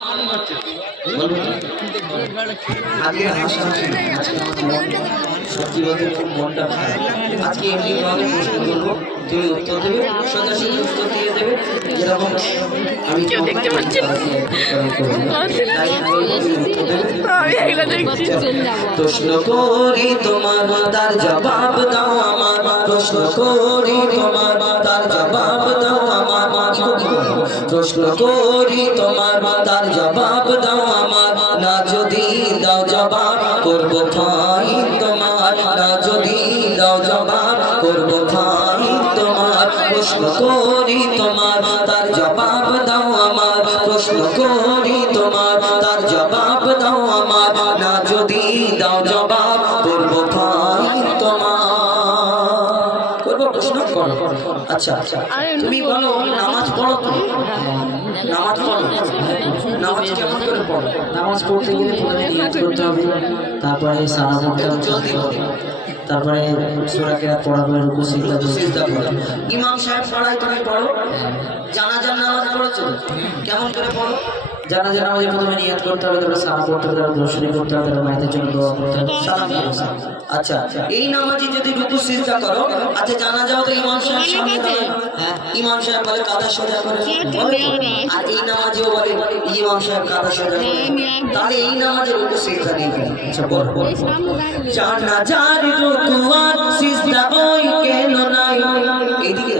আজকে সত্যি বলতে খুব মনটা খারাপ। আজকে এমনি ভাবে প্রশ্ন করবো, তুমি উত্তর দেবে, সোজাসুজি উত্তর দিয়ে দেবে, যেরকম আমি দেখতে পাচ্ছি। প্রশ্ন করি তোমার তার জবাব দাও আমার, প্রশ্ন করি তোমার তার জবাব দাও আমার, প্রশ্ন করি তোমার তার জবাব দাও আমার, না যদি দাও জবাব করবো ফাইন তোমার, না যদি দাও জবাব করবো ফাইন তোমার। প্রশ্ন করি তোমার তার জবাব দাও আমার, প্রশ্ন করি তোমার তার জবাব দাও আমার, না যদি দাও জবাব করবো ফাইন তোমার। করবো প্রশ্ন করো। আচ্ছা আচ্ছা, তুমি বলো নামাজ পড়ো তো? নামাজ পড়ো, নামাজ কেমন করে পড়ো? নামাজ পড়তে গেলে প্রথমে নিয়ত করতে হবে, তারপরে সানা পড়তে হবে, জলদি বলো। তারপরে সূরা কেরাত পড়াবে, রুকু সিজদা পড়ো। ইমাম সাহেব পড়ায় তুমি পড়ো? জানাজার নামাজ পড়েছো? কেমন করে পড়ো? জানাজা নামাজে প্রথমে নিয়ত করতে হবে, তারপরে সানা পড়তে হবে, তারপরে দর্শনী করতে হবে, তারপরে মায়েদের জন্য দোয়া করতে হবে, সালাম দিতে হবে। আচ্ছা, এই নামাজে যদি রুকু সিজদা করো, আচ্ছা জানাজাও তো ইমাম সাহেব সামনে দাঁড়ায়, ইমাম সাহেব বলে কাঁধা সোজা করে, আর এই নামাজেও বলে ইমাম সাহেব কাঁধা সোজা করে, তাহলে এই নামাজে রুকু সিজদা নেই। আচ্ছা বলো বলো। জানাজার রুকু আর সিজদা ওই কেন নাই? এদিকে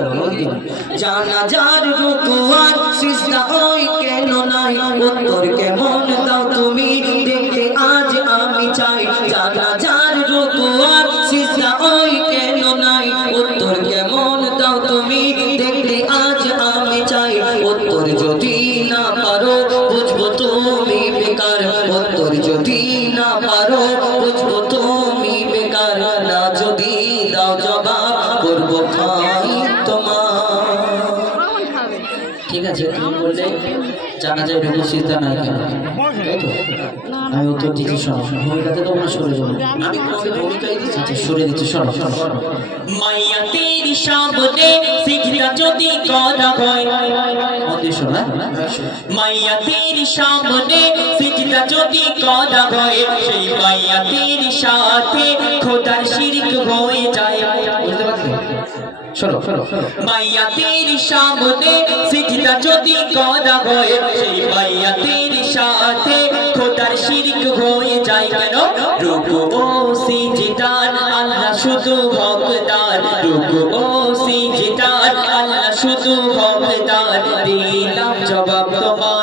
জানাজার রুকু আর সিজদা ওই কেন নাই? উত্তর কেমন দাও তুমি দেখতে আজ আমি চাই। জানাজার রুকু আর সিজদা ওই কেন নাই? উত্তর কেমন দাও তুমি দেখতে আজ আমি চাই। উত্তর যদি না পারো বুঝবো তুমি বেকার, উত্তর যদি না পারো বুঝবো তুমি বেকার, না যদি দাও জবাব করবো খাই তোমার। ঠিক আছে, তুমি বললে জানাজায় রুকু সিজদা নাই কেন, তাই তো? আমি উত্তর দিচ্ছি, শোনো। ভূমিকাতে তোমরা সরে যাবো, আমি তোমাকে ভূমিকাই দিচ্ছি। আচ্ছা সরে দিচ্ছি, শোনো শোনো। মাইয়া তেরি সামনে সিজদা যদি করা হয়, মধ্যে শোনো, মাইয়া তেরি সামনে সিজদা যদি করা হয়, সেই মাইয়া তেরি সাথে খোদার শিরক হয়ে যায়। বুঝতে পারছো? শোনো শোনো। মাইয়া তেরি সামনে সিজদা যদি করা হয়, সেই মাইয়া তেরি সাথে খোদার শিরক হয়ে যায়। কেন? রুকু ও সিজদার আল্লাহ শুধু হকদার, রুকু ও সিজদার আল্লাহ শুধু হকদার, দিলাম জবাব তোমার।